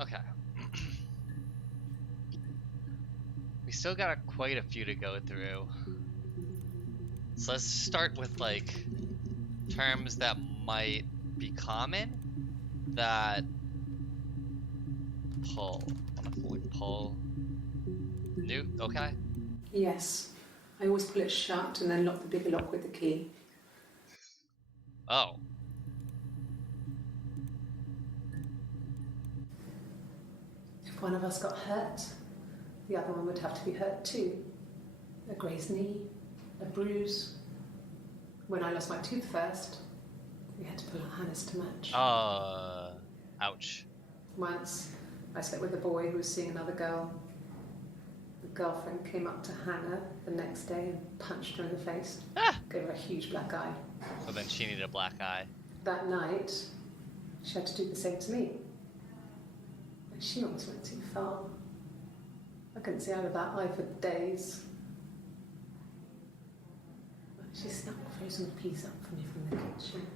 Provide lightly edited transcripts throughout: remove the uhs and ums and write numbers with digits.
Okay. We still got quite a few to go through. So let's start with like terms that might be common that pull. I wanna like pull. New. Okay. Yes. I always pull it shut and then lock the bigger lock with the key. Oh. If one of us got hurt, the other one would have to be hurt too. A grazed knee, a bruise. When I lost my tooth first, we had to pull out Hannah's to match. Ouch. Once, I slept with a boy who was seeing another girl. The girlfriend came up to Hannah the next day and punched her in the face. Ah! Gave her a huge black eye. So then she needed a black eye. That night, she had to do the same to me. But she almost went too far. I couldn't see out of that eye for days. She snapped a frozen piece up for me from the kitchen.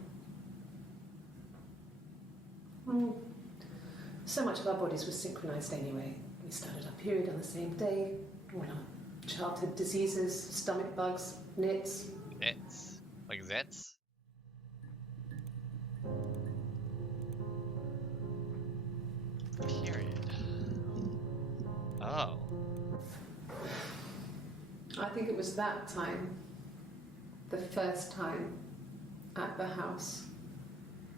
So much of our bodies was synchronized anyway. We started our period on the same day. All our childhood diseases, stomach bugs, nits. Nits? Like zits? Period. Oh. I think it was that time, the first time, at the house,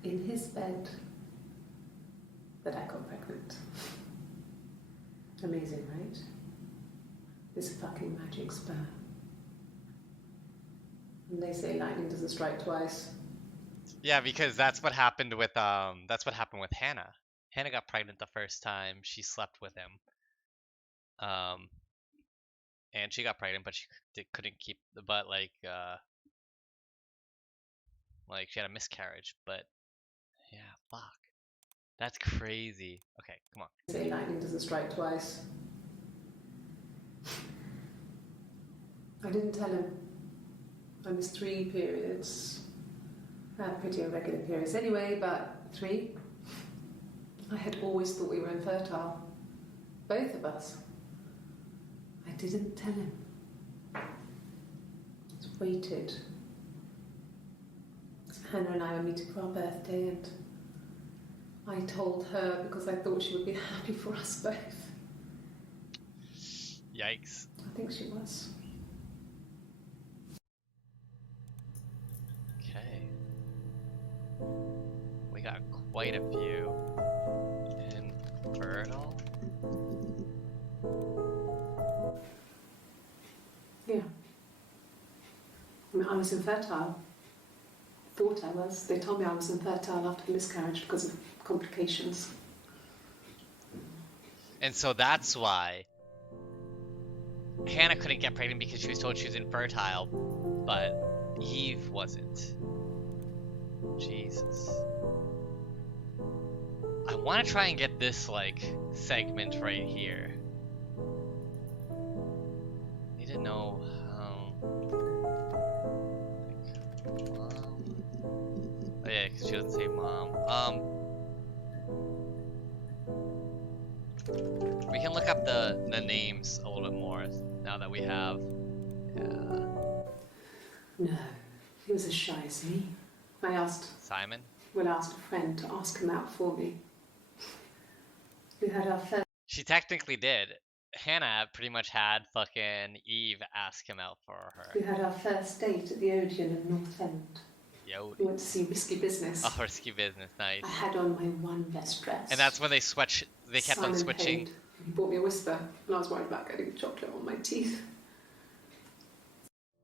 in his bed, that I got pregnant. Amazing, right? This fucking magic sperm. And they say lightning doesn't strike twice. Yeah, because that's what happened with Hannah. Hannah got pregnant the first time she slept with him. And she got pregnant, but she couldn't keep the butt, like she had a miscarriage. But yeah, fuck, that's crazy. Okay, come on. They say lightning doesn't strike twice. I didn't tell him. I missed 3 periods. I had pretty irregular periods anyway, but 3. I had always thought we were infertile. Both of us. I didn't tell him. Just waited. Hannah and I were meeting for our birthday, and I told her because I thought she would be happy for us both. Yikes. I think she was. Okay. We got quite a few. Infertile? Yeah. I mean, I was infertile. Thought I was. They told me I was infertile after the miscarriage because of complications. And so that's why Hannah couldn't get pregnant, because she was told she was infertile, but Eve wasn't. Jesus. I want to try and get this, like, segment right here. Need to know how. Like, mom. Oh yeah, because she doesn't say mom. We can look up the names a little bit more now that we have. Yeah. No, he was as shy as me. I asked Simon? Will asked a friend to ask him out for me. We had our first. She technically did. Hannah pretty much had fucking Eve ask him out for her. We had our first date at the Odeon in North End. Yo. We went to see Risky Business. Oh, Risky Business, nice. I had on my one best dress. And that's when they switch. They kept Simon on switching. Paid. He bought me a Whisper, and I was worried about getting chocolate on my teeth.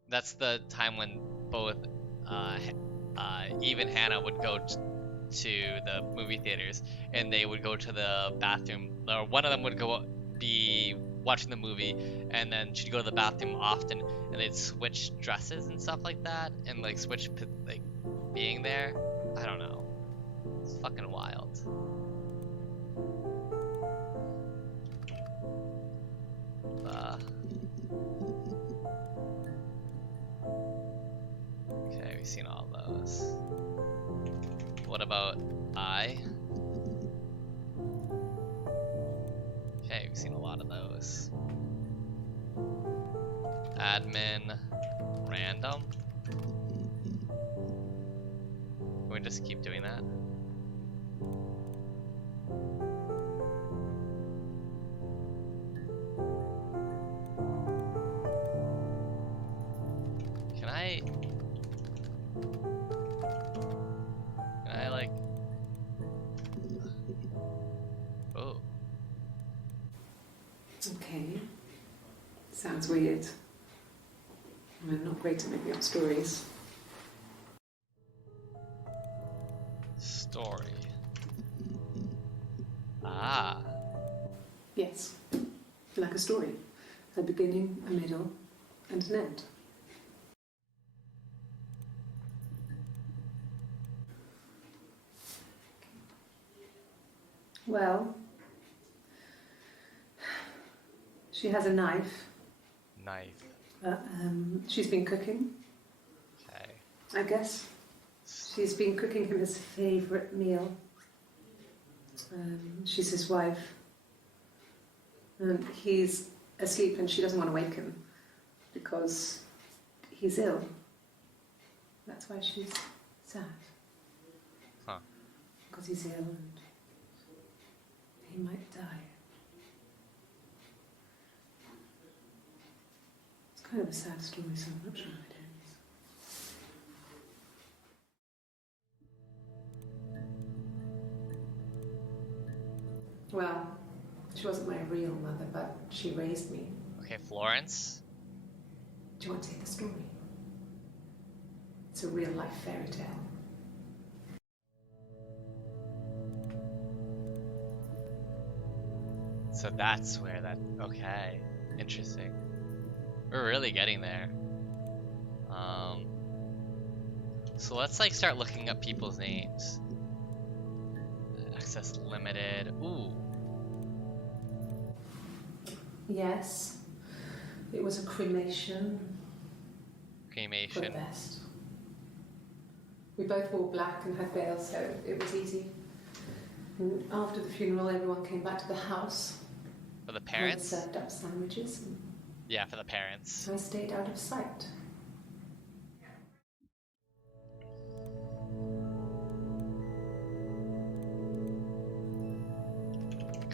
That's the time when both Eve and Hannah would go to the movie theaters, and they would go to the bathroom, or one of them would go be watching the movie, and then she'd go to the bathroom often, and they'd switch dresses and stuff like that, and like switch like being there. I don't know. It's fucking wild. Okay, we've seen all those. What about I? seen a lot of those. Admin, random. Can we just keep doing that? Can I like... Oh. Okay. Sounds weird. I'm not great at making up stories. Story. Ah. Yes. Like a story. A beginning, a middle, and an end. Well, she has a knife. Knife. She's been cooking, Okay. I guess. She's been cooking him his favourite meal. She's his wife. And he's asleep and she doesn't want to wake him because he's ill. That's why she's sad. Huh. Because he's ill and he might die. It's kind of a sad story, so I'm not sure how it ends. Well, she wasn't my real mother, but she raised me. Okay, Florence. Do you want to hear the story? It's a real life fairy tale. So that's where that... Okay. Interesting. We're really getting there. So let's like start looking up people's names. Access limited. Ooh. Yes, it was a cremation. For the Cremation. best. We both wore black and had veils, so it was easy. And after the funeral, everyone came back to the house. For the I parents? served up sandwiches, and Yeah, for the parents. I stayed out of sight.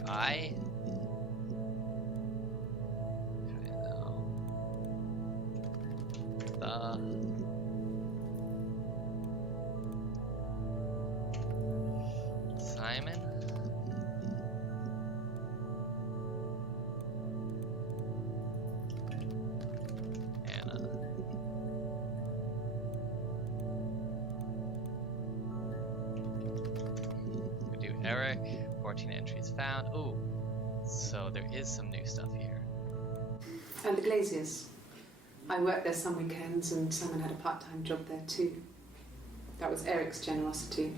Guy? Okay, now. Simon? Anna. We do Eric. 14 entries found. Ooh. So there is some new stuff here. And the Glaziers. I worked there some weekends, and Simon had a part-time job there too. That was Eric's generosity.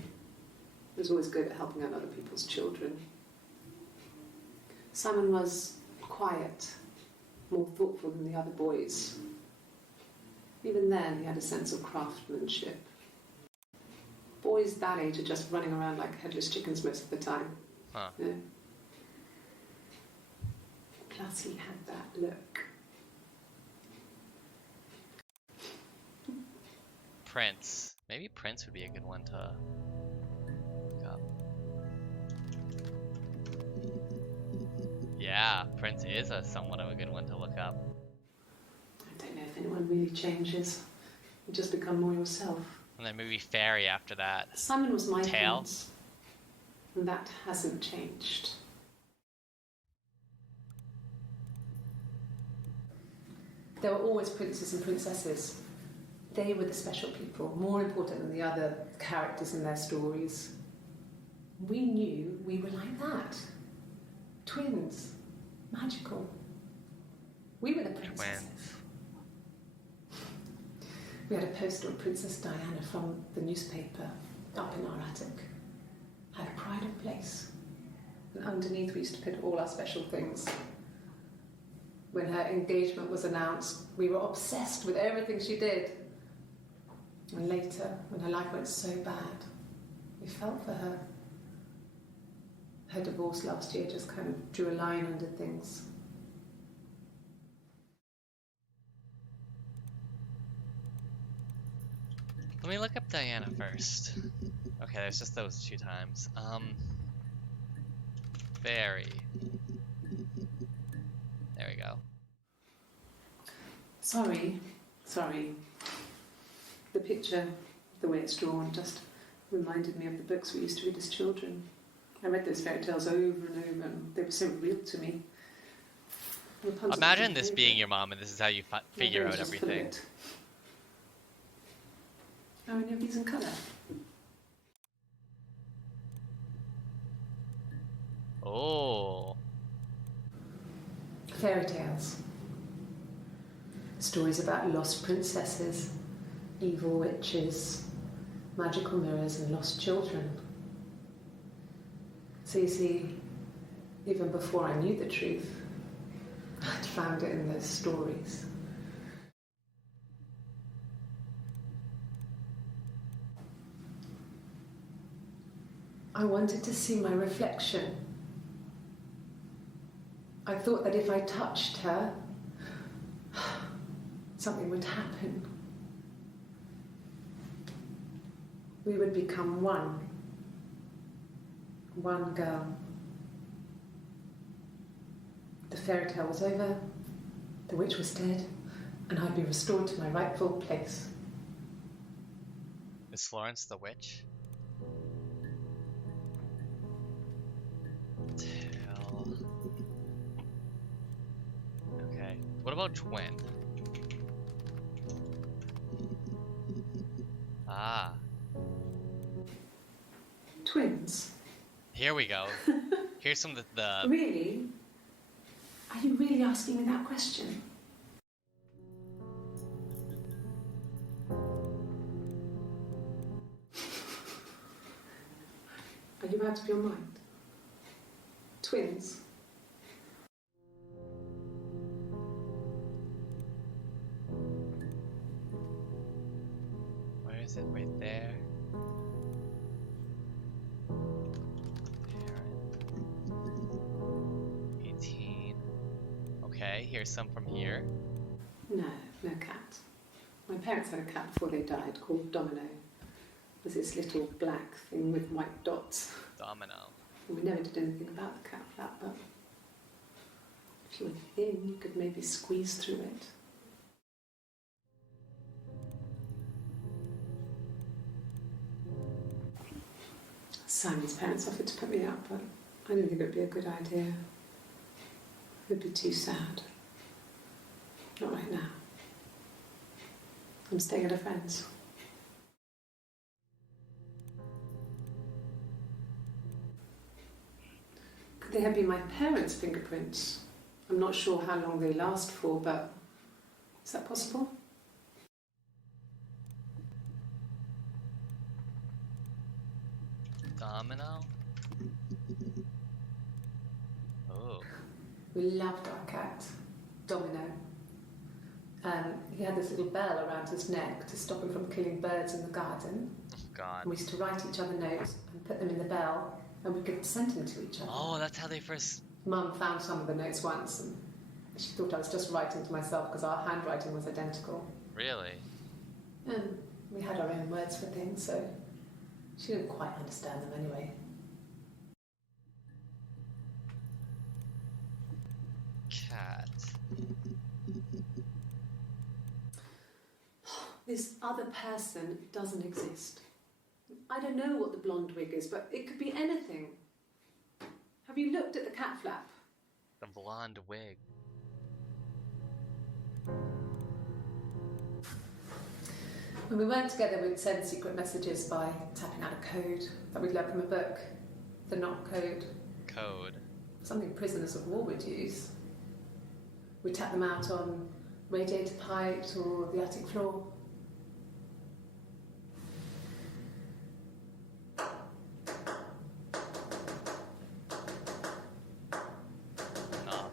He was always good at helping out other people's children. Simon was quiet, more thoughtful than the other boys. Even then, he had a sense of craftsmanship. Boys that age are just running around like headless chickens most of the time. Huh. Yeah. Plus, he had that look. Prince. Maybe Prince would be a good one to look up. Yeah, Prince is somewhat of a good one to look up. I don't know if anyone really changes. You just become more yourself. And then maybe Fairy after that. Simon was my Tail. prince, and that hasn't changed. There were always princes and princesses. They were the special people, more important than the other characters in their stories. We knew we were like that. Twins. Magical. We were the princesses. Twins. We had a poster of Princess Diana from the newspaper up in our attic. Had a pride of place. And underneath we used to put all our special things. When her engagement was announced, we were obsessed with everything she did. And later, when her life went so bad, we felt for her. her divorce last year just kind of drew a line under things. Let me look up Diana first. Okay, there's just those 2 times. Fairy. There we go. Sorry. The picture, the way it's drawn, just reminded me of the books we used to read as children. I read those fairy tales over and over, and they were so real to me. Imagine this being your mom, and this is how you figure out everything. Are any of these in colour? Oh. Fairy tales. Stories about lost princesses, evil witches, magical mirrors, and lost children. So you see, even before I knew the truth, I'd found it in those stories. I wanted to see my reflection. I thought that if I touched her, something would happen. We would become one. One girl. The fairy tale was over, the witch was dead, and I'd be restored to my rightful place. Is Florence the witch? Okay. What about twin? Ah. Twins? Here we go. Here's some of the Really? Are you really asking me that question? Are you out of your mind? Twins? Where is it? Right there. Parent. 18. Okay, here's some from here. No cat. My parents had a cat before they died called Domino. It was this little black thing with white dots. Domino. And we never did anything about the cat flap, but if you were thin, you could maybe squeeze through it. Simon's parents offered to put me up, but I didn't think it would be a good idea. It would be too sad. Not right now. I'm staying at a friend's. Could they have been my parents' fingerprints? I'm not sure how long they last for, but is that possible? Domino? Oh. We loved our cat, Domino. He had this little bell around his neck to stop him from killing birds in the garden. God. And we used to write each other notes and put them in the bell, and we could send them to each other. Oh, that's how they first... Mum found some of the notes once, and she thought I was just writing to myself because our handwriting was identical. Really? And we had our own words for things, so she didn't quite understand them anyway. Cat. This other person doesn't exist. I don't know what the blonde wig is, but it could be anything. Have you looked at the cat flap? The blonde wig. When we weren't together, we'd send secret messages by tapping out a code that we'd learned from a book. The knock code. Code. Something prisoners of war would use. We'd tap them out on radiator pipes or the attic floor. Knock.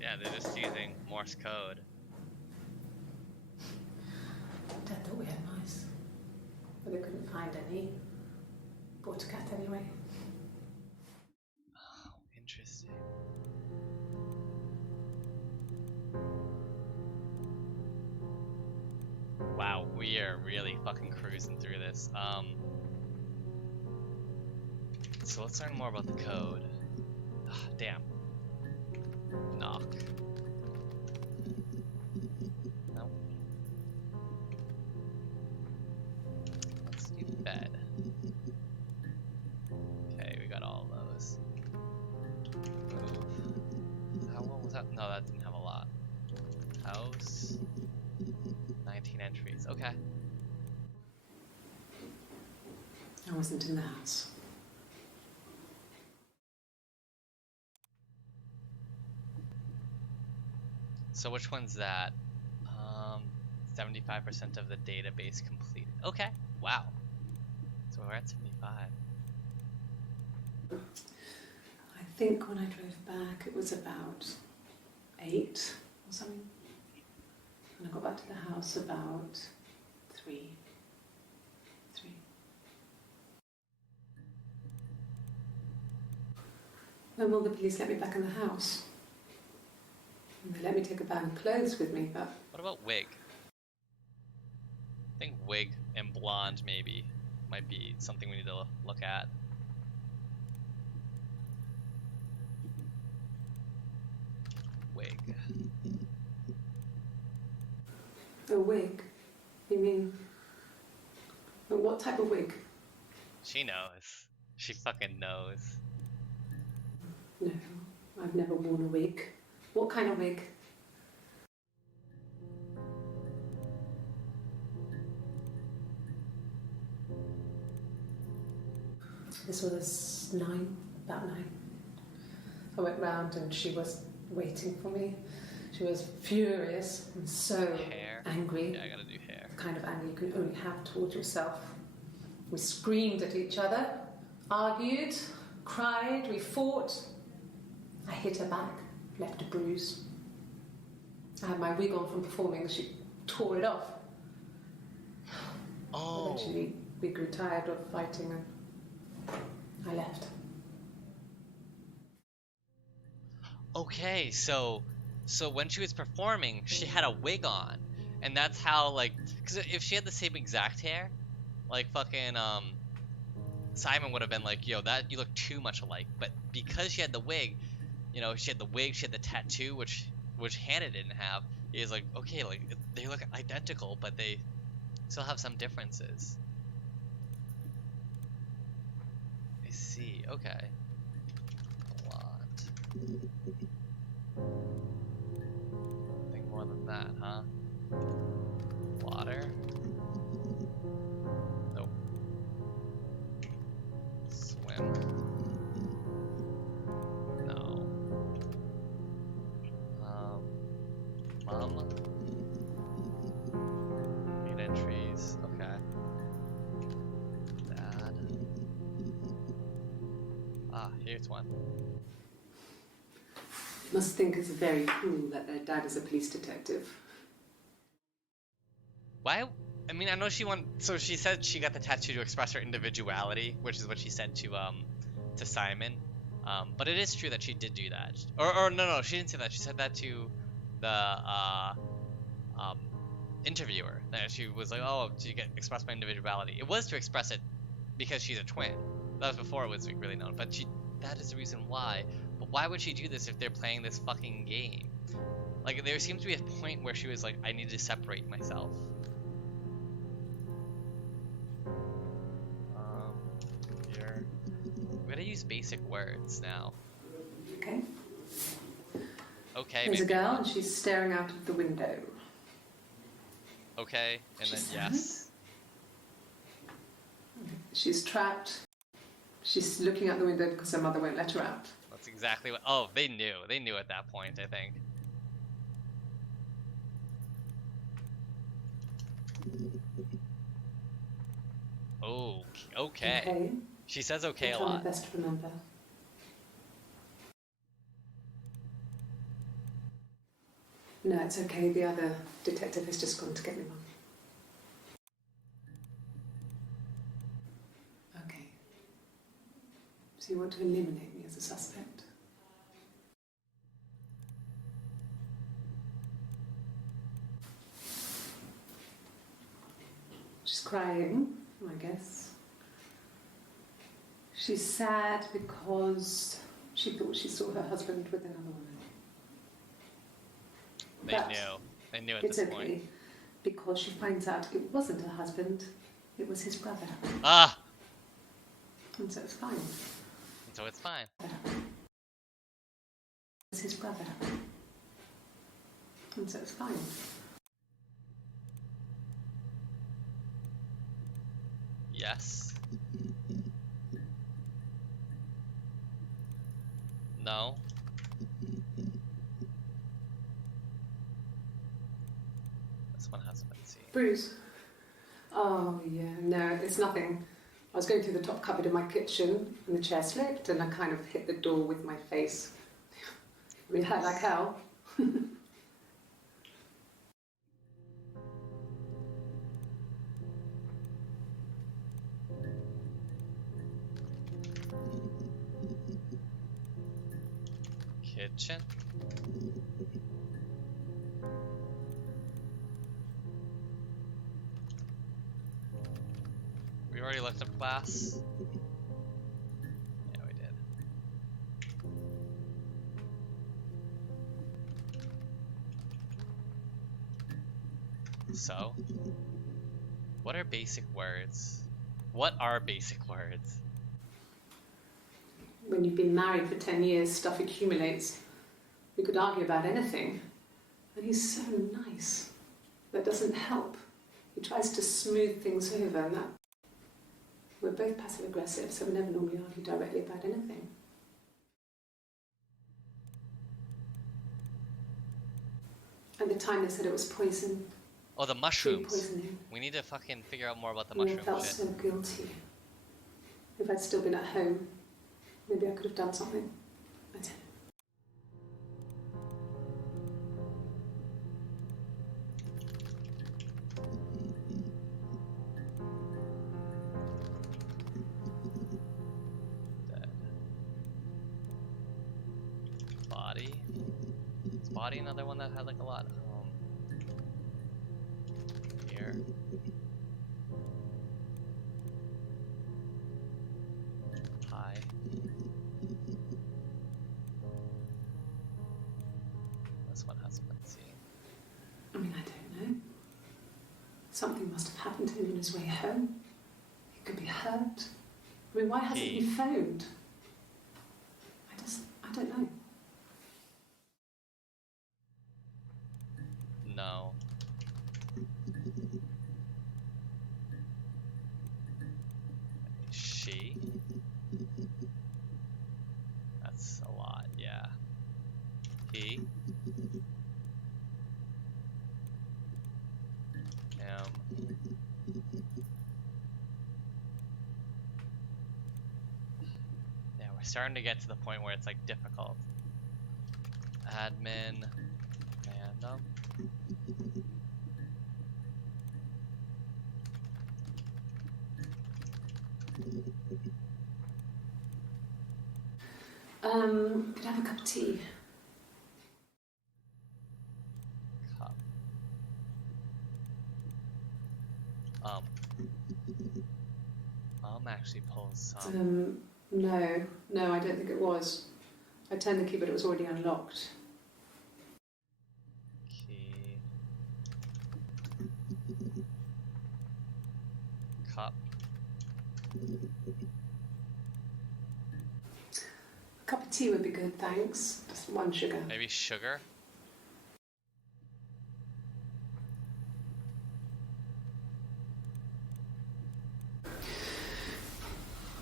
Yeah, they're just using Morse code. money. Bought a cat anyway. Oh, interesting. Wow, we are really fucking cruising through this. So let's learn more about the code. Damn. Knock. Nope. Let's do bed. Okay, we got all those. Move. What was that? No, that didn't have a lot. House. 19 entries. Okay. I wasn't in the house. So which one's that? 75% of the database completed. Okay. Wow. So we're at 75. I think when I drove back it was about 8 or something. And I got back to the house about 3. When will the police let me back in the house? And they let me take a bag of clothes with me, but... What about wig? I think wig and blonde maybe might be something we need to look at. Wig. A wig? You mean... What type of wig? She knows. She fucking knows. No, I've never worn a wig. What kind of wig? This was about 9. I went round and she was waiting for me. She was furious and so Hair. angry. Yeah, I gotta do hair. The kind of anger you can only have towards yourself. We screamed at each other, argued, cried, we fought. I hit her back, left a bruise. I had my wig on from performing, she tore it off. Oh. Eventually, we grew tired of fighting and I left. Okay, so when she was performing, she had a wig on, and that's how, like, because if she had the same exact hair, like fucking Simon would have been like, yo, that you look too much alike. But because she had the wig, you know, she had the wig, she had the tattoo, which Hannah didn't have. He was like, okay, like they look identical, but they still have some differences. I see. Okay. A lot. Think more than that, huh? Water. Nope. Swim. No. Mum. 8 entries. Okay. Dad. Ah, here's one. Must think it's very cool that their dad is a police detective. Why? I mean, I know she so she said she got the tattoo to express her individuality, which is what she said to Simon. But it is true that she did do that. Or no, she didn't say that. She said that to the interviewer. That she was like, oh, to express my individuality. It was to express it because she's a twin. That was before it was really known. But that is the reason why. But why would she do this if they're playing this fucking game? Like, there seems to be a point where she was like, I need to separate myself. Here. We gotta use basic words now. Okay. Okay. There's a maybe. girl and she's staring out of the window. Okay, and then yes. She's trapped. She's looking out the window because her mother won't let her out. That's exactly what. Oh, they knew. They knew at that point, I think. Oh, okay. She says okay a lot. I'll try my best to remember. No, it's okay. The other detective has just gone to get me one. you want to eliminate me as a suspect? She's crying, I guess. She's sad because she thought she saw her husband with another woman. They knew at this point. It's okay, because she finds out it wasn't her husband, it was his brother. Ah! And so it's fine. So it's fine. It's his brother. And so it's fine. Yes. No. This one hasn't been seen. Bruce? Oh, yeah, no, it's nothing. I was going through the top cupboard in my kitchen and the chair slipped and I kind of hit the door with my face. I mean, it hurt like hell. Kitchen? We already looked up glass. Yeah, we did. So, what are basic words? What are basic words? When you've been married for 10 years, stuff accumulates. We could argue about anything. And he's so nice. That doesn't help. He tries to smooth things over, and that... We're both passive-aggressive, so we never normally argue directly about anything. At the time, they said it was poison. Oh, the Food mushrooms. poisoning. We need to fucking figure out more about the And I mushroom felt shit. so guilty. If I'd still been at home, maybe I could have done something. I don't know. Dead. Body. Is body another one that had like a lot? Here. Hi. This one hasn't been seen. I mean, I don't know. Something must have happened to him on his way home. He could be hurt. I mean, why hasn't he phoned? I don't know. No. She? That's a lot, yeah. He? Yeah, we're starting to get to the point where it's like difficult. Admin. Random. Could I have a cup of tea? Cup. Actually pulls some. No, I don't think it was. I turned the key, but it was already unlocked. Key. Cup. A cup of tea would be good, thanks. Just one sugar. Maybe sugar?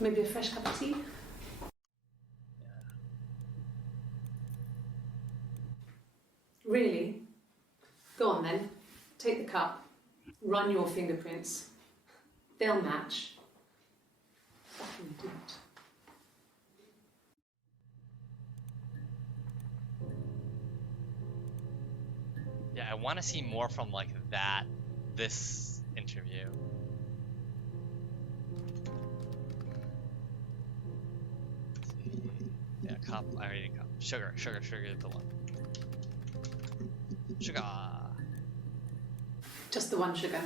Maybe a fresh cup of tea? Yeah. Really? Go on then. Take the cup. Run your fingerprints. They'll match. Fucking idiot. Yeah, I want to see more from like this interview. Yeah, cup. I already need cup. Sugar is the one. Sugar. Just the one sugar.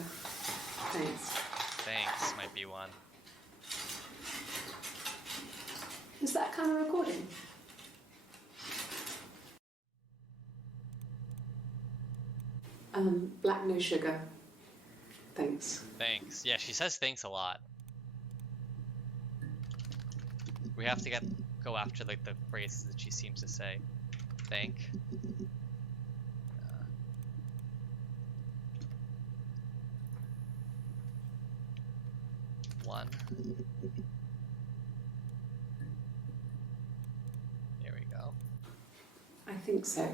Thanks. Thanks, might be one. Is that kind of recording? Black no sugar. Thanks. Thanks. Yeah, she says thanks a lot. We have to go after like the phrases that she seems to say. Thank. One. There we go. I think so.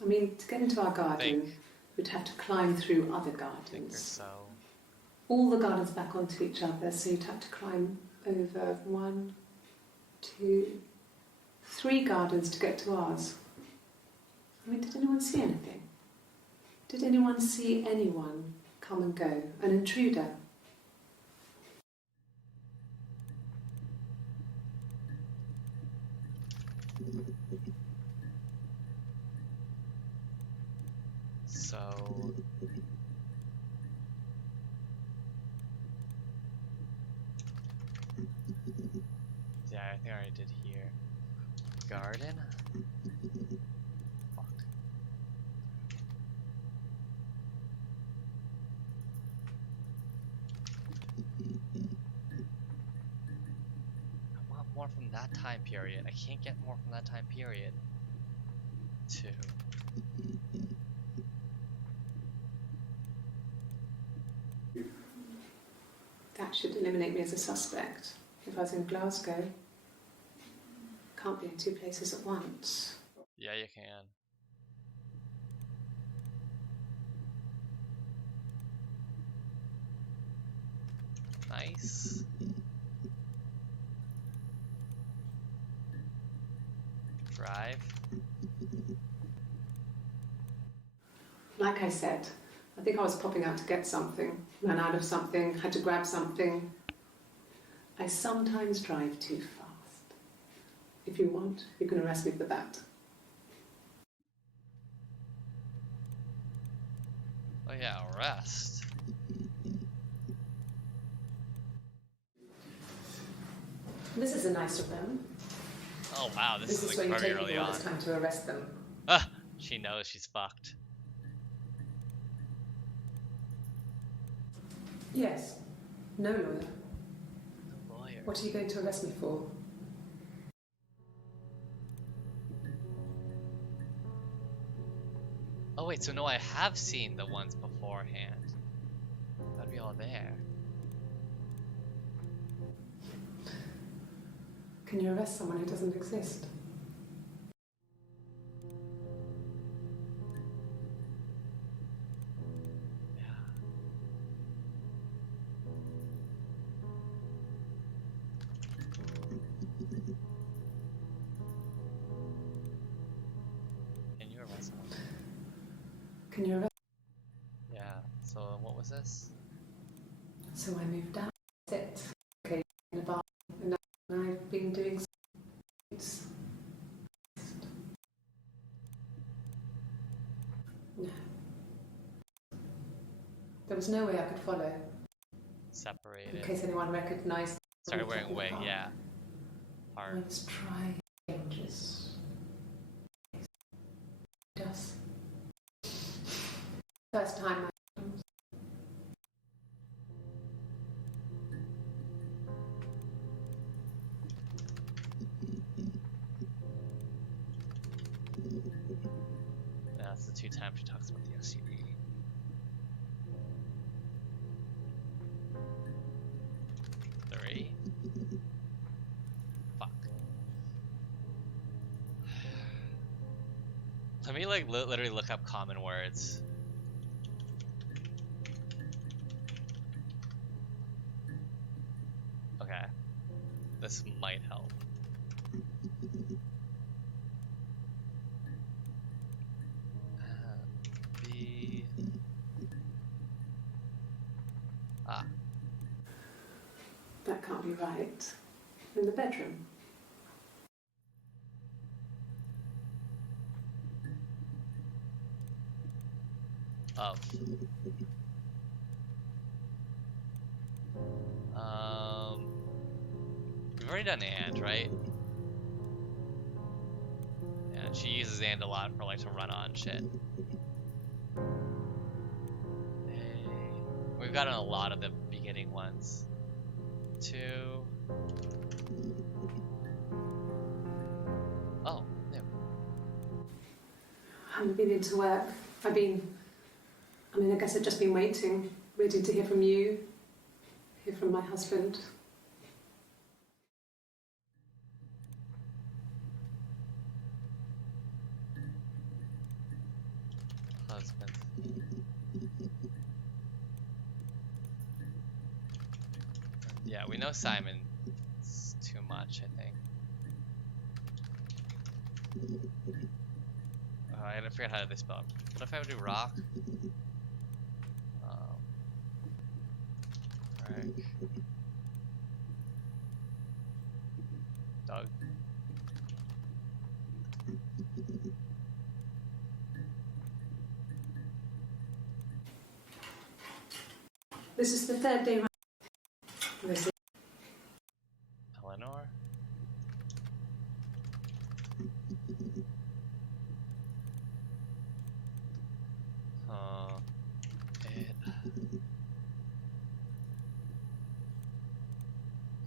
I mean, to get into our garden, we'd have to climb through other gardens. Think or so. All the gardens back onto each other, so you'd have to climb over 1, 2, 3 gardens to get to ours. I mean, did anyone see anything? Did anyone see anyone come and go? An intruder? So yeah, I think I already did here. Garden? Fuck. I want more from that time period. I can't get more from that time period. 2. That should eliminate me as a suspect. If I was in Glasgow, can't be in 2 places at once. Yeah, you can. Nice. Drive. Like I said, I think I was popping out to get something, ran out of something, had to grab something. I sometimes drive too fast. If you want, you can arrest me for that. Oh yeah, arrest. This is a nicer room. Oh wow, this is where like you very take early people when on. it's time to arrest them. Ah, she knows she's fucked. Yes. No lawyer. Lawyer. What are you going to arrest me for? Oh wait, so no, I have seen the ones beforehand. That'd be all there. Can you arrest someone who doesn't exist? Yeah. Can you arrest someone? Can you arrest? Yeah. So what was this? So I moved out. Sit. Okay. In a bar. And I've been doing. No. There was no way I could follow. Separated. In case anyone recognised. Started wearing a wig, yeah. Hard. Let's try changes. Does. First time That's the 2 times she talks about the SUV. Three. Fuck. Let me like literally look up common words. Okay. This might help. B. Ah. That can't be right. In the bedroom. of. We've already done and, right? Yeah, she uses and a lot for like to run on shit. We've gotten a lot of the beginning ones. 2. Oh, no. I haven't been into work. I guess I've just been waiting to hear from you, hear from my husband. Husband. Yeah, we know Simon. It's too much, I think. Oh, I gotta figure out how to spell. What if I would do rock? Right. Doug. This is the third day. Eleanor.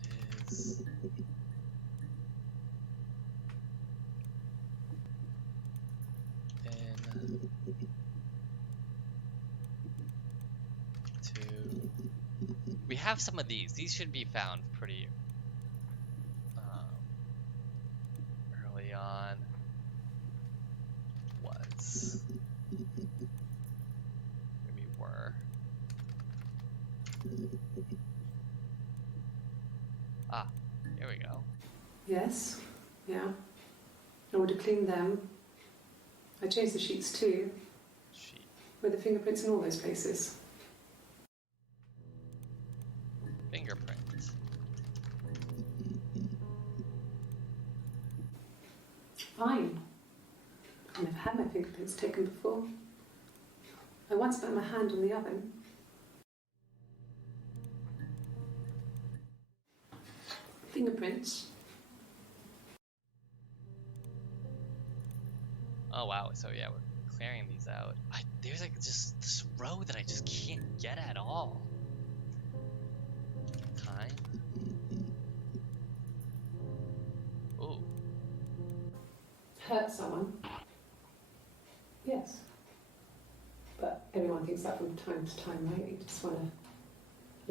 It is in to. We have some of these. These should be found pretty early on. Was maybe were. Ah, here we go. Yes, yeah. I would have cleaned them. I changed the sheets too, Sheet. with the fingerprints in all those places. Fingerprints. Fine. I've never had my fingerprints taken before. I once put my hand on the oven. Fingerprints. Oh wow, so yeah, we're clearing these out. There's like just this row that I just can't get at all. Time. Ooh. Hurt someone. Yes. But everyone thinks that from time to time, right? You just want to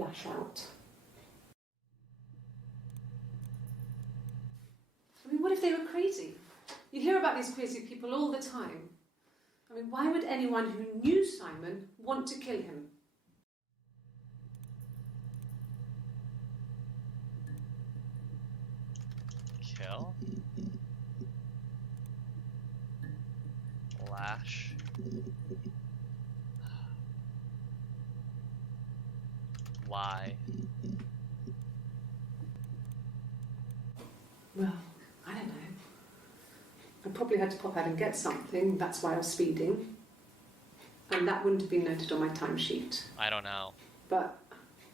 lash out. I mean, what if they were crazy? You hear about these crazy people all the time. I mean, why would anyone who knew Simon want to kill him? Kill. Lash. Why? Well, I don't know. I probably had to pop out and get something. That's why I was speeding. And that wouldn't have been noted on my timesheet. I don't know. But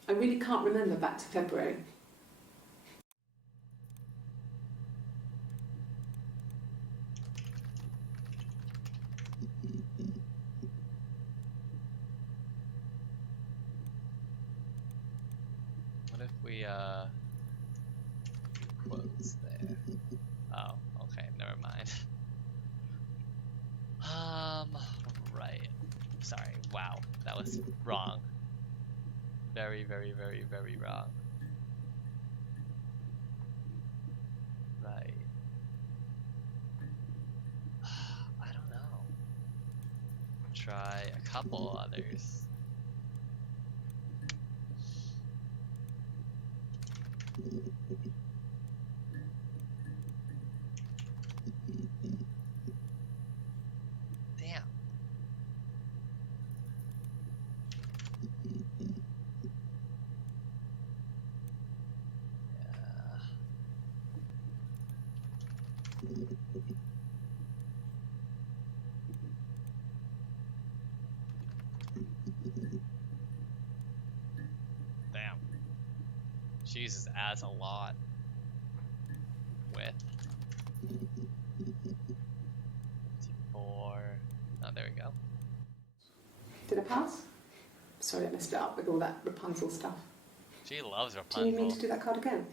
I really can't remember back to February. What if we quotes there? Oh, okay, never mind. Right. Sorry. Wow, that was wrong. Very, very, very, very wrong. Right. I don't know. Try a couple others. Damn. She uses as a lot. With 54. Oh, there we go. Did I pass? Sorry, I messed it up with all that Rapunzel stuff. She loves Do Rapunzel. you need me to do that card again?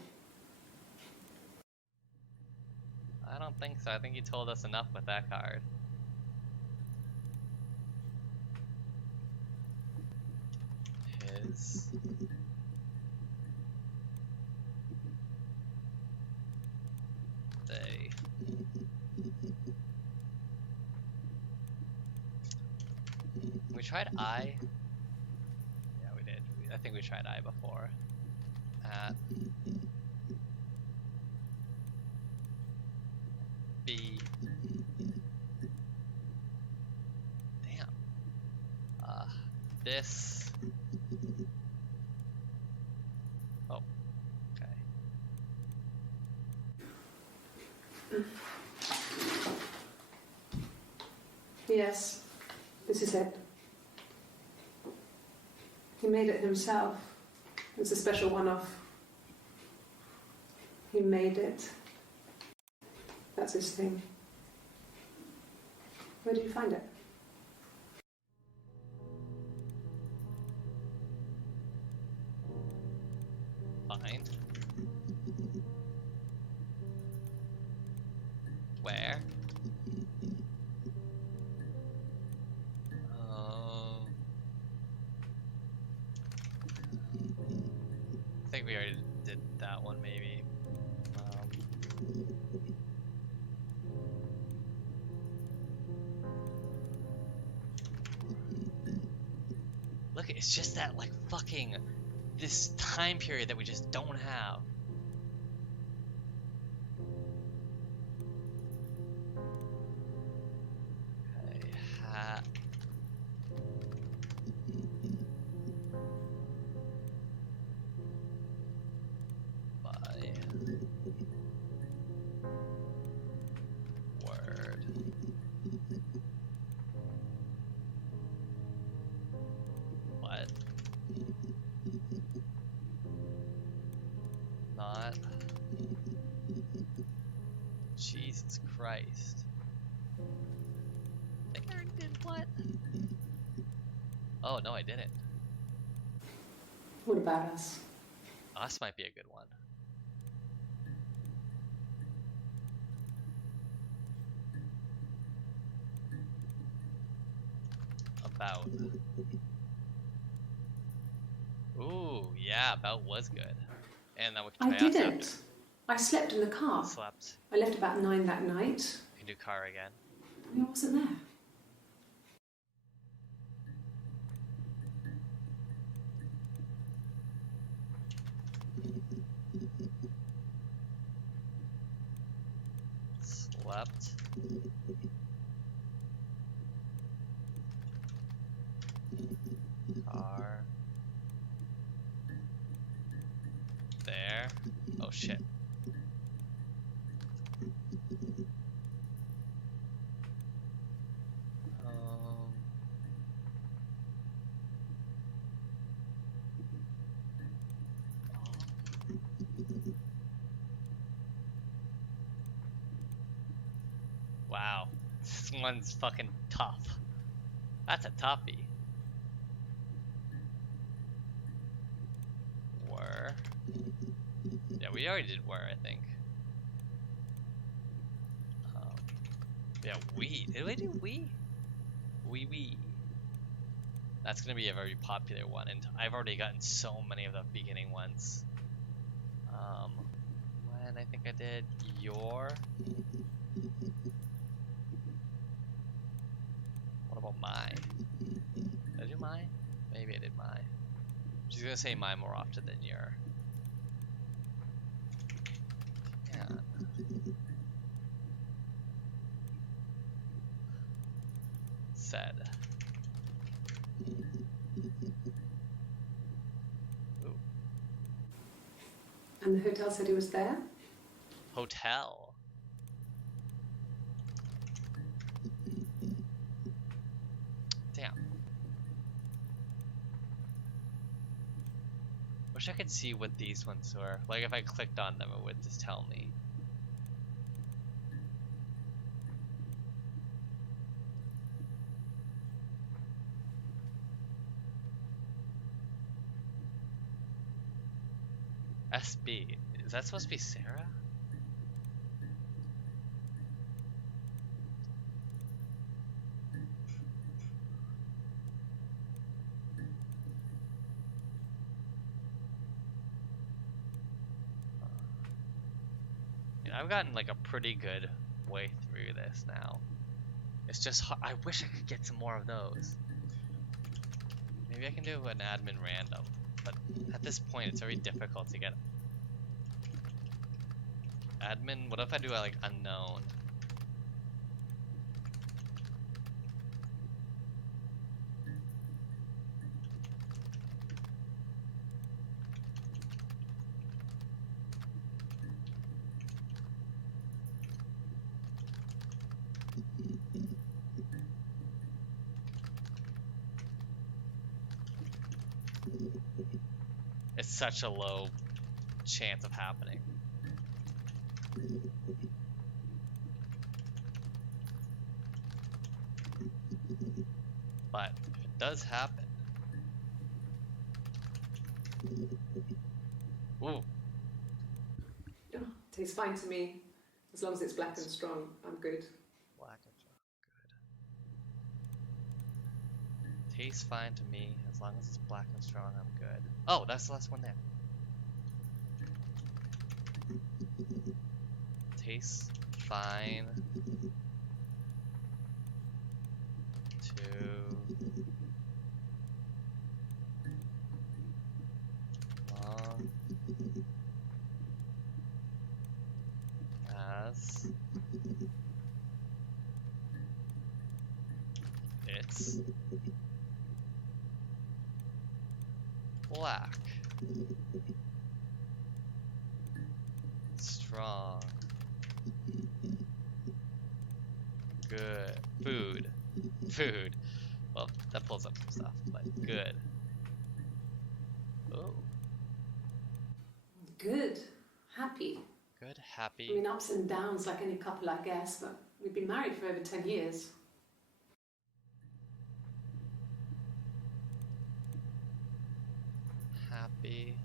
I don't think so. I think you told us enough with that card. His. They. We tried I. Yeah, we did. I think we tried I before. At B. Damn. This. Oh. Okay. Yes, this is it. He made it himself. It was a special one-off. He made it. That's his thing. Where did you find it? Find. Where? I think we already did that one, maybe. Look, it's just that, like, fucking this time period that we just don't have. Okay, hat. By. Word. What? Not. Jesus Christ. I think I already did what? Oh, no, I didn't. What about us? Us might be a good one. About. Ooh, yeah, about was good. And then we can I try didn't. After. I slept in the car. Slept. I left about 9 that night. You can do car again. I wasn't there. Slept. Car. There. Oh shit. Wow. This one's fucking tough. That's a toughie. Were. Yeah, we already did were, I think. Yeah, we. Did we do we? We. That's gonna be a very popular one, and I've already gotten so many of the beginning ones. When I think I did your. What about my? Did I do my? Maybe I did my. She's gonna say my more often than your. Yeah. Said. Ooh. And the hotel said he was there? Hotel. Damn. Wish I could see what these ones were. Like if I clicked on them, it would just tell me. SB. Is that supposed to be Sarah? I've gotten like a pretty good way through this now. It's just I wish I could get some more of those. Maybe I can do an admin random, but at this point it's very difficult to get admin. What if I do like unknown? It's such a low chance of happening. But if it does happen. Ooh. Oh, tastes fine to me. As long as it's black and strong, I'm good. Black and strong. Good. Tastes fine to me. As long as it's black and strong, I'm good. Oh, that's the last one there. Tastes fine to long as it's black, strong, good, food. Well, that pulls up some stuff, but good. Oh, Good. Happy. good, I happy. mean, ups and downs like any couple, I guess, but we've been married for over 10 years. Happy.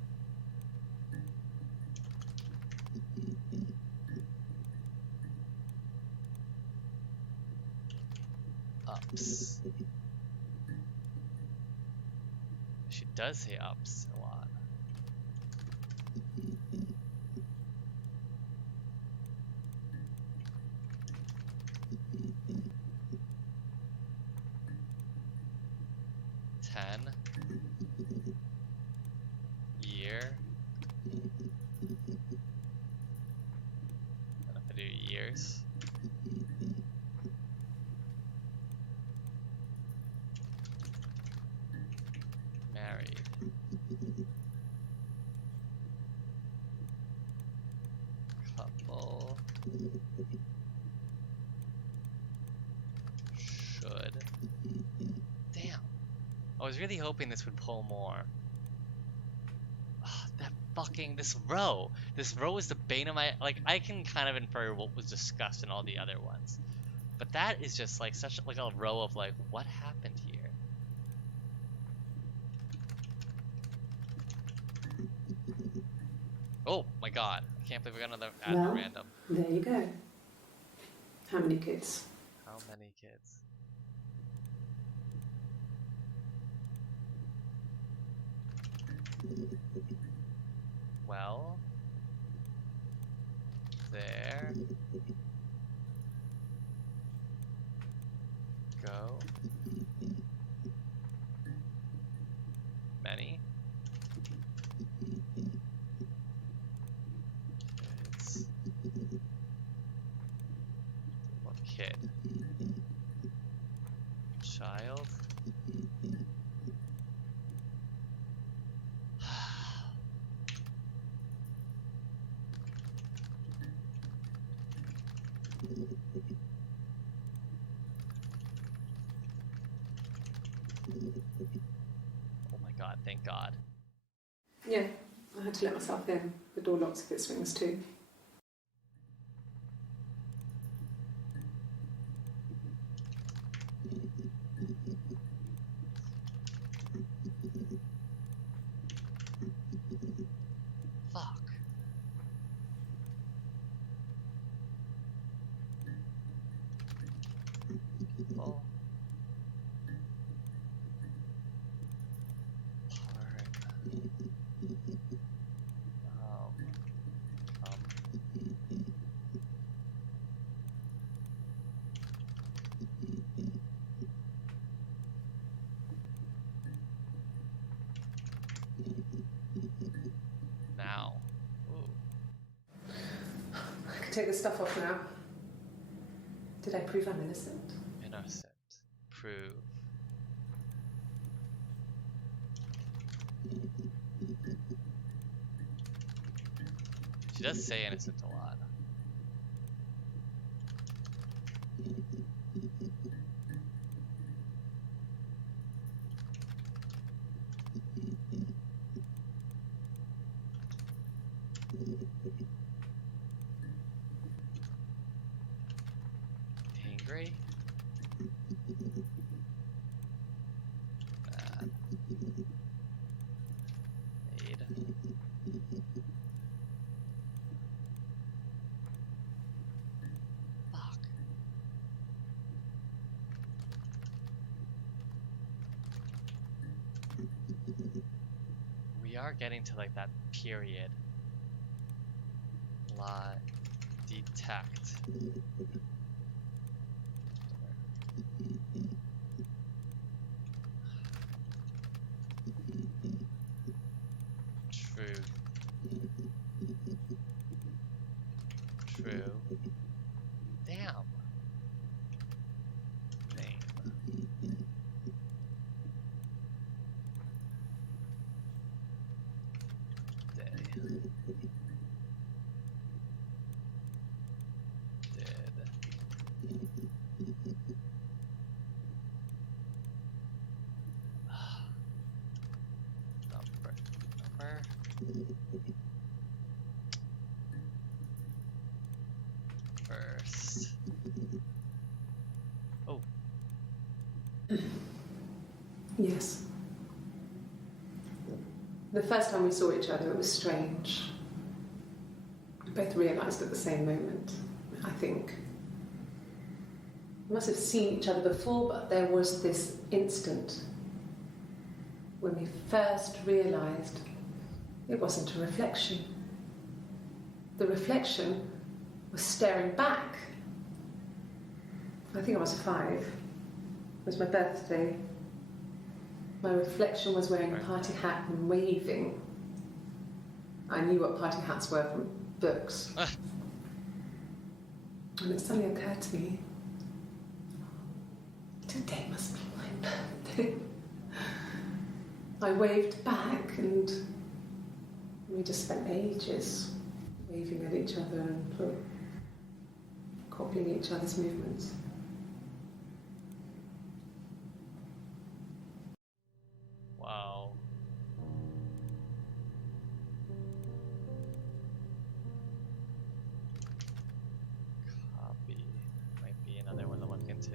Ups. She does say ups a lot. Year. And if I do years. Married. Couple. Should. Damn. I was really hoping this would pull more. This row. This row is the bane of my, like, I can kind of infer what was discussed in all the other ones. But that is just like such like a row of like, what happened here? Oh my god. I can't believe we got another ad Well, random. There you go. How many kids? How many kids? Well, there go many kids. What kid? Child. Oh my god, thank god. Yeah, I had to let myself in. The door locks if it swings too. Fuck. People. Now. Ooh. I can take this stuff off now. Did I prove I'm innocent? Innocent. Prove. She does say innocent a lot. Angry? Bad. Made. Fuck. We are getting to like that period. Lie. Detect. Truth. True. Damn. Name. Day. Did. Number. Number. First. Oh. Yes. The first time we saw each other, it was strange. We both realised at the same moment, I think. We must have seen each other before, but there was this instant when we first realised it wasn't a reflection. The reflection was staring back. I think I was 5. It was my birthday. My reflection was wearing a party hat and waving. I knew what party hats were from books. And it suddenly occurred to me, today must be my birthday. I waved back and we just spent ages waving at each other and copying each other's movements. Wow. Copy. Might be another one to look into.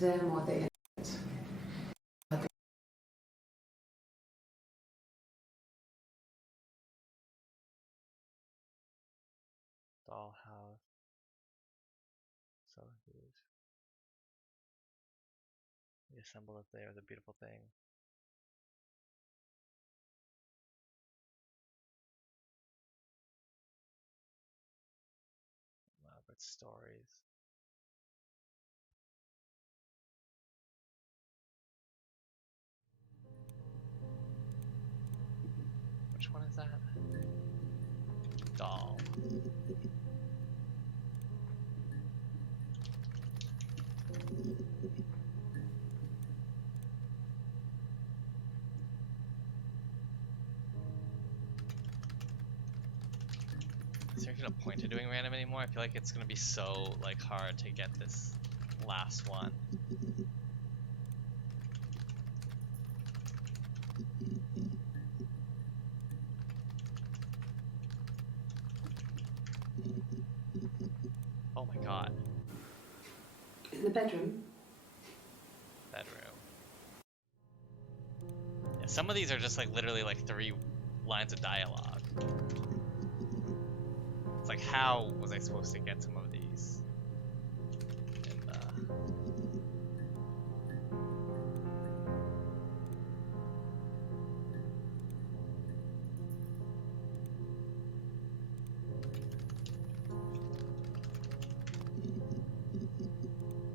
Them or they Dollhouse. So huge. We assemble it there, the beautiful thing. Elaborate stories. Which one is that? Doll. Is there even a point to doing random anymore? I feel like it's gonna be so like hard to get this last one. Oh my god. In the bedroom. Bedroom. Yeah, some of these are just like literally like 3 lines of dialogue. It's like, how was I supposed to get some of these? And,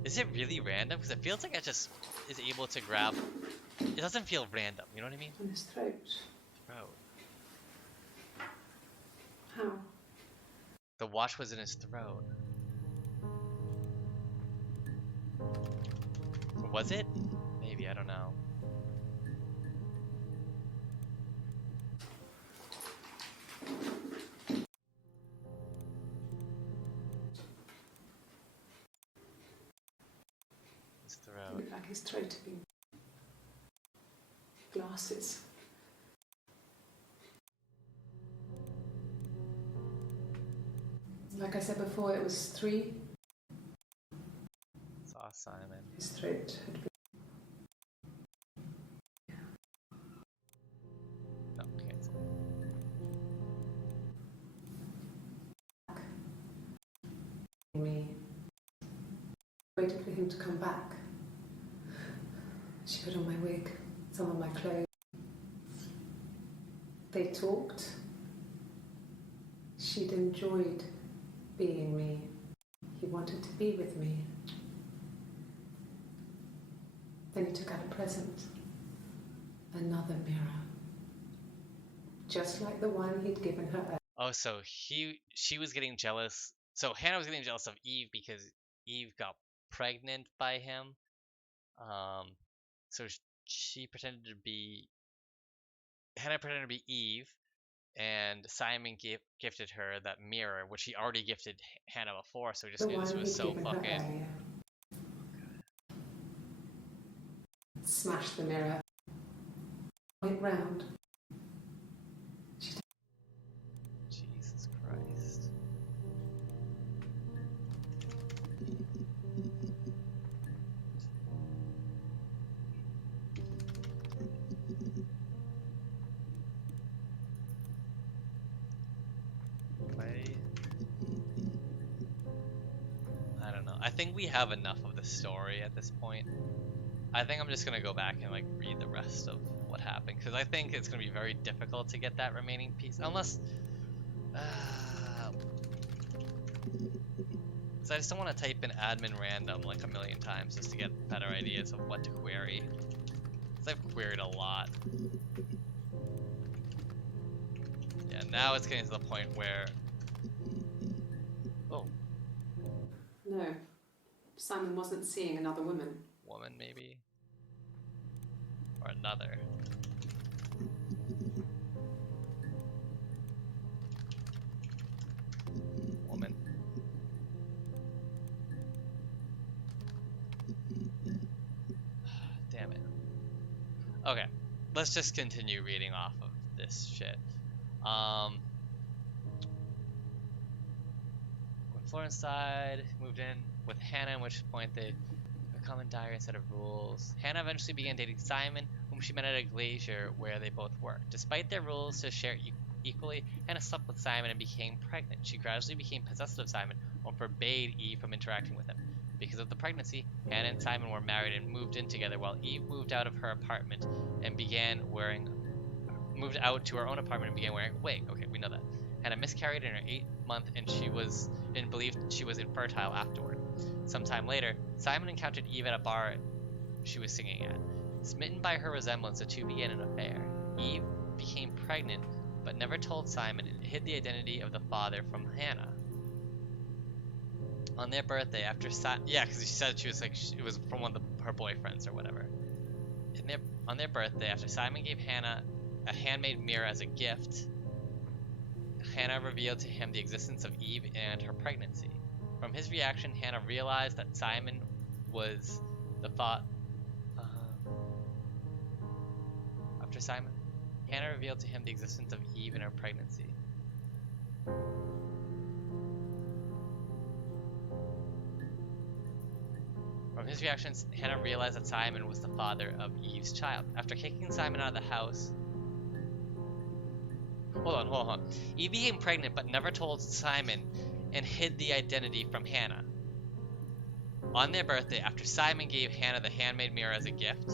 is it really random? Because it feels like it just is able to grab. It doesn't feel random, you know what I mean? In his throat. Throat. How? The watch was in his throat. Or was it? Maybe, I don't know. His It throat. looked like his throat had been. Glasses. Like I said before, it was 3. Saw Simon. His throat had been. No, cancel. Me. Waited for him to come back. She put on my wig, some of my clothes. They talked. She'd enjoyed being me. He wanted to be with me. Then he took out a present. Another mirror. Just like the one he'd given her. Oh, so she was getting jealous. So Hannah was getting jealous of Eve because Eve got pregnant by him. So she pretended to be. Hannah pretended to be Eve, and Simon gifted her that mirror, which he already gifted Hannah before. So he just The knew this one was he'd so given her fucking. earlier. Smashed the mirror. Went round. Jesus Christ. I don't know. I think we have enough of the story at this point. I think I'm just gonna go back and like read the rest of what happened because I think it's gonna be very difficult to get that remaining piece unless. So I just don't want to type in admin random like a million times just to get better ideas of what to query. Because I've queried a lot. Yeah, now it's getting to the point where. Oh, No. Simon wasn't seeing another woman. woman maybe? Or another. Woman. Damn it. Okay, let's just continue reading off of this shit. When Florence died, moved in with Hannah, at which point they a common diary instead of rules. Hannah eventually began dating Simon, whom she met at a glacier where they both worked. Despite their rules to share equally, Hannah slept with Simon and became pregnant. She gradually became possessed of Simon and forbade Eve from interacting with him. Because of the pregnancy, Hannah and Simon were married and moved in together while Eve moved out of her apartment and moved out to her own apartment and began wearing a wig. Okay, we know that. Hannah miscarried in her 8th month and believed she was infertile afterward. Sometime later, Simon encountered Eve at a bar she was singing at. Smitten by her resemblance, the two began an affair. Eve became pregnant, but never told Simon and hid the identity of the father from Hannah. On their birthday, because she said she was like it was from one of her boyfriends or whatever. On their birthday, after Simon gave Hannah a handmade mirror as a gift, Hannah revealed to him the existence of Eve and her pregnancy. From his reaction, Hannah realized that Simon was the thought. After Simon, Hannah revealed to him the existence of Eve and her pregnancy. From his reactions, Hannah realized that Simon was the father of Eve's child. After kicking Simon out of the house, hold on. Eve became pregnant but never told Simon and hid the identity from Hannah. On their birthday, after Simon gave Hannah the handmade mirror as a gift,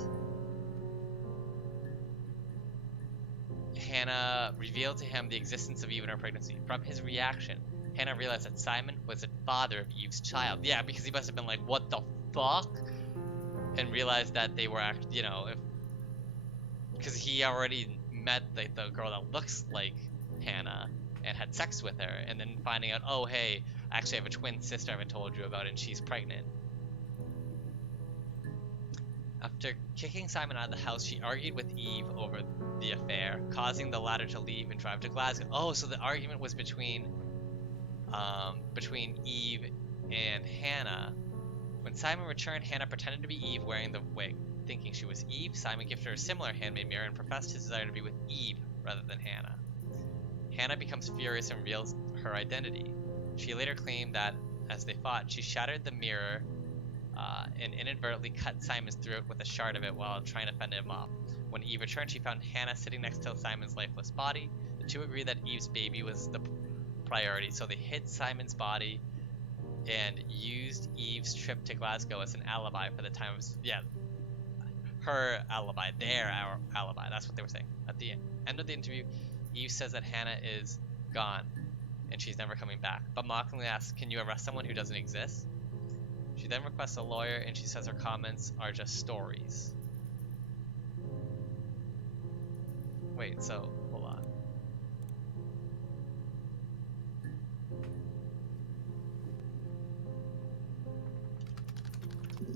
Hannah revealed to him the existence of Eve and her pregnancy. From his reaction, Hannah realized that Simon was the father of Eve's child. Yeah, because he must have been like, what the fuck? And realized that they were actually, because he already met the girl that looks like Hannah and had sex with her, and then finding out, oh hey, I actually have a twin sister I haven't told you about, and she's pregnant. After kicking Simon out of the house, she argued with Eve over the affair, causing the latter to leave and drive to Glasgow. Oh, so the argument was between Eve and Hannah. When Simon returned, Hannah pretended to be Eve wearing the wig. Thinking she was Eve, Simon gifted her a similar handmade mirror and professed his desire to be with Eve rather than Hannah. Hannah becomes furious and reveals her identity. She later claimed that, as they fought, she shattered the mirror and inadvertently cut Simon's throat with a shard of it while trying to fend him off. When Eve returned, she found Hannah sitting next to Simon's lifeless body. The two agreed that Eve's baby was the priority, so they hid Simon's body and used Eve's trip to Glasgow as an alibi for the time of... Yeah, her alibi, their alibi, that's what they were saying. At the end of the interview, Eve says that Hannah is gone and she's never coming back, but mockingly asks, can you arrest someone who doesn't exist? She then requests a lawyer, and she says her comments are just stories. Wait, so, hold on.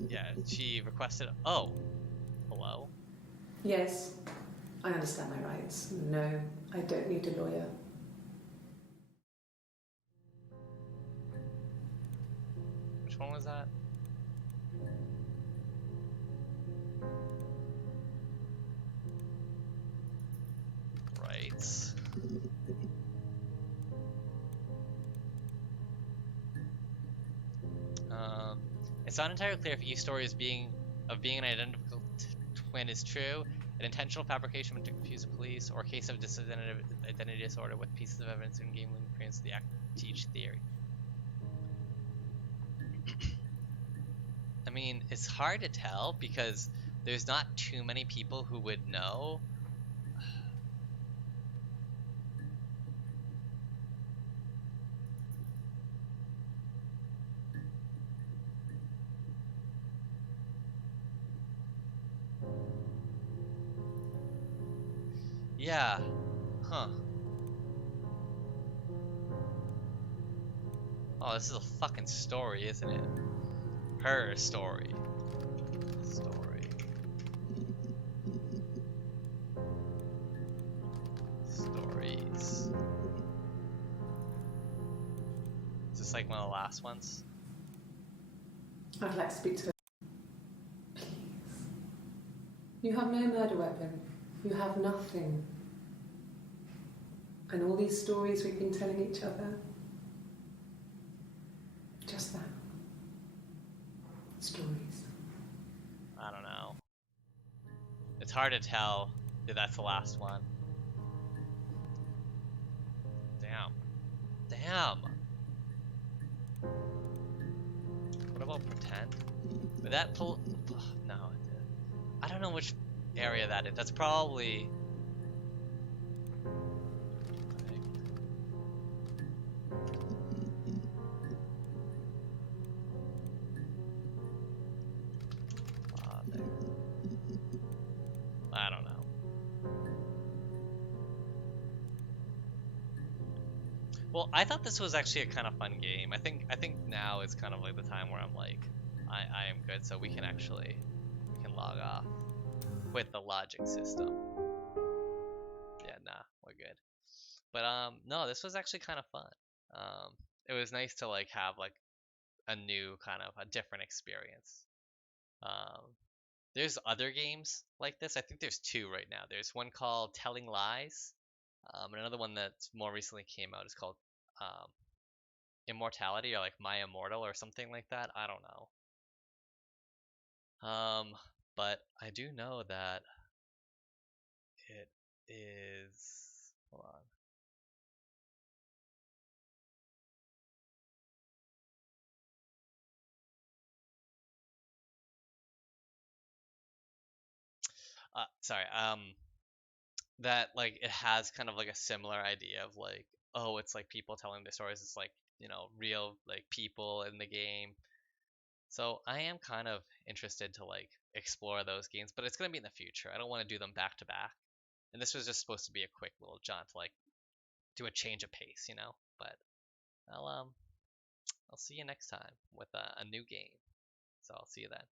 Yeah, she requested... Oh, hello? Yes, I understand my rights. No, I don't need a lawyer. Which one was that? Rights. It's not entirely clear if Eve's story of being an identical twin is true, an intentional fabrication meant to confuse the police, or a case of identity disorder with pieces of evidence and game experience the teach theory. I mean, it's hard to tell because there's not too many people who would know. Yeah. Huh. Oh, this is a fucking story, isn't it? Her story. Stories. Is this like one of the last ones? I'd like to speak to her. Please. You have no murder weapon. You have nothing. And all these stories we've been telling each other. Just that. Stories. I don't know. It's hard to tell if that's the last one. Damn. What about pretend? Would that pull? No. I don't know which area that is. That's probably... I don't know. Well, I thought this was actually a kind of fun game. I think now is kind of like the time where I'm like, I am good, so we can log off with the logic system. Yeah, nah, we're good. But no, this was actually kind of fun. It was nice to like have like a new kind of a different experience. There's other games like this. I think there's two right now. There's one called Telling Lies, and another one that's more recently came out is called um, Immortality or like My Immortal or something like that. I don't know. But I do know that it is. Hold on. Sorry. That like it has kind of like a similar idea of like, oh, it's like people telling their stories. It's like real like people in the game. So I am kind of interested to like explore those games, but it's gonna be in the future. I don't want to do them back to back. And this was just supposed to be a quick little jaunt to like do a change of pace. But I'll um I'll see you next time with a new game. So I'll see you then.